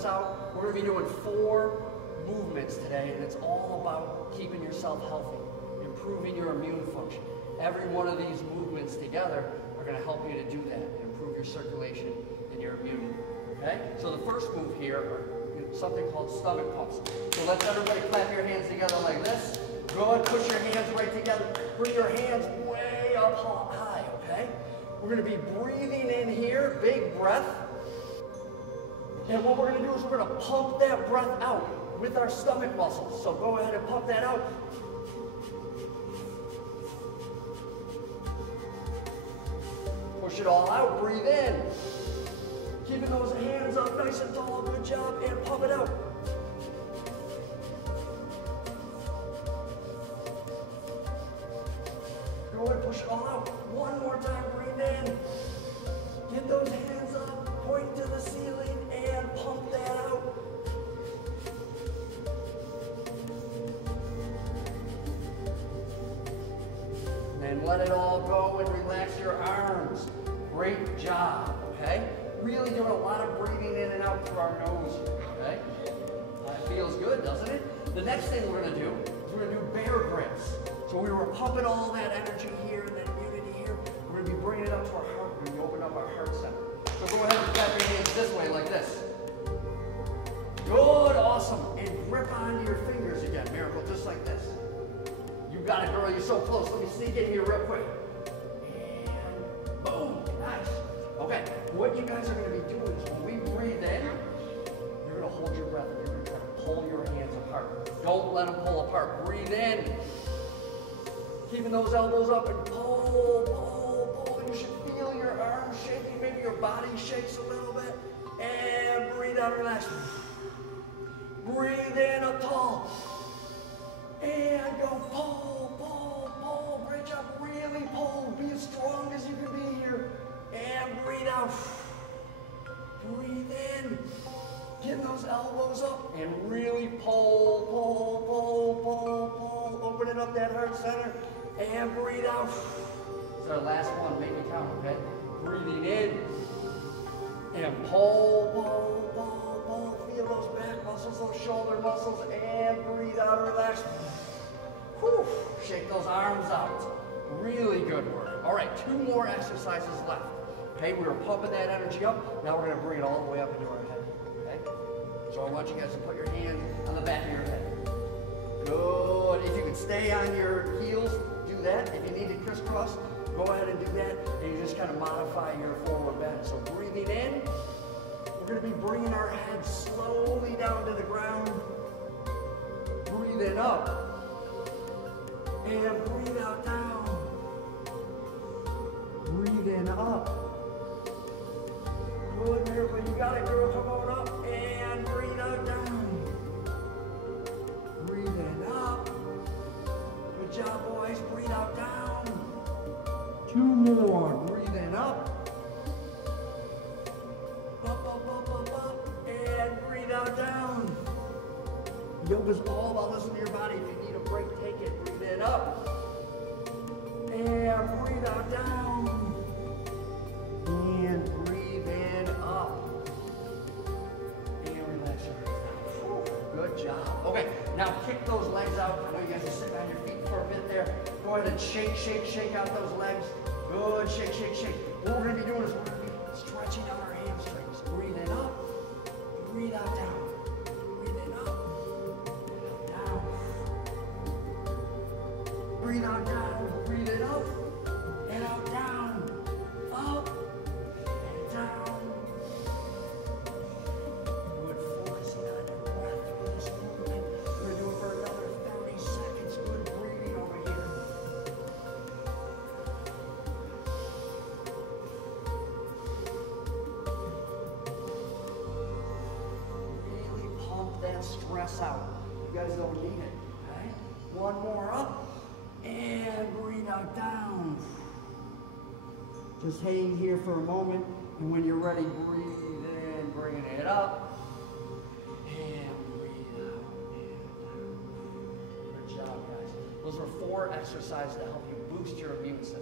this out. We're going to be doing 4 movements today, and it's all about keeping yourself healthy, improving your immune function. Every one of these movements together are going to help you to do that, improve your circulation and your immunity. Okay? So the first move here are something called stomach pumps. So let's everybody clap your hands together like this. Go and push your hands right together. Bring your hands way up high, okay? We're going to be breathing in here, big breath. And what we're going to do is we're going to pump that breath out with our stomach muscles. So go ahead and pump that out. Push it all out, breathe in. Keeping those hands up nice and tall, good job, and pump it out. Go ahead, push it all out. One more time, breathe in. Get those hands up, point to the ceiling, and pump that out. And then let it all go and relax your arms. Great job, okay? Really doing a lot of breathing in and out through our nose, okay? That feels good, doesn't it? The next thing we're going to do is we're going to do bear gripps. So we were pumping all that energy here and that immunity here. We're going to be bringing it up to our heart. We're going to open up our heart center. So go ahead and clap your hands this way like this. Good, awesome. And grip onto your fingers again, Miracle, just like this. You got it, girl. You're so close. Let me sneak in here real quick. And boom, nice. Okay, what you guys are going to be doing is when we breathe in, you're going to hold your breath and you're going to try to pull your hands apart. Don't let them pull apart. Breathe in. Keeping those elbows up and pull, pull, pull. You should feel your arms shaking. Maybe your body shakes a little bit. And breathe out, relax. Breathe in up tall. And go pull, pull, pull. Great job. Really pull. Be as strong as you can be here. And breathe out. Breathe in. Getting those elbows up and really pull, pull, pull, pull, pull. Opening up that heart center. And breathe out. This is our last one. Make it count, okay? Breathing in. And pull, pull, pull, pull. Feel those back muscles, those shoulder muscles. And breathe out, relax. Whew. Shake those arms out. Really good work. All right, 2 more exercises left. Okay, we were pumping that energy up. Now we're going to bring it all the way up into our head. Okay? So I want you guys to put your hand on the back of your head. Good. If you can stay on your heels, do that. If you need to crisscross, go ahead and do that. And you just kind of modify your forward bend. So breathing in, we're going to be bringing our head slowly down to the ground. Breathing up. And breathe out down. Breathing up. Good, Miracle. You got it, girl. Come on up. And breathe out down. Breathing up. Good job, boys. Breathe out down. 2 more. Breathing up. Up, up, up, up, up. And breathe out down. Yoga's all about listening to your body. If you need a break, take it. Breathe in up. And breathe out down. And breathe in up. And relax your hands down. Good job. Okay, now kick those legs out. I know you guys are sitting on your feet for a bit there. Go ahead and shake, shake, shake out those legs. Good, shake, shake, shake. What we're going to be doing is we're going to be stretching out our hamstrings. Breathe in up. Breathe out down. Breathe in up. Down. Breathe out down. Breathe in up. And out, down. Up. And down. Good. Focusing on your breath through this movement. We're going to do it for another 30 seconds. Good breathing over here. Really pump that stress out. You guys don't need it. Okay? One more up. And breathe out down. Just hang here for a moment, and when you're ready, breathe in, bringing it up, and breathe out, and down. Good job, guys. Those were 4 exercises to help you boost your immune system.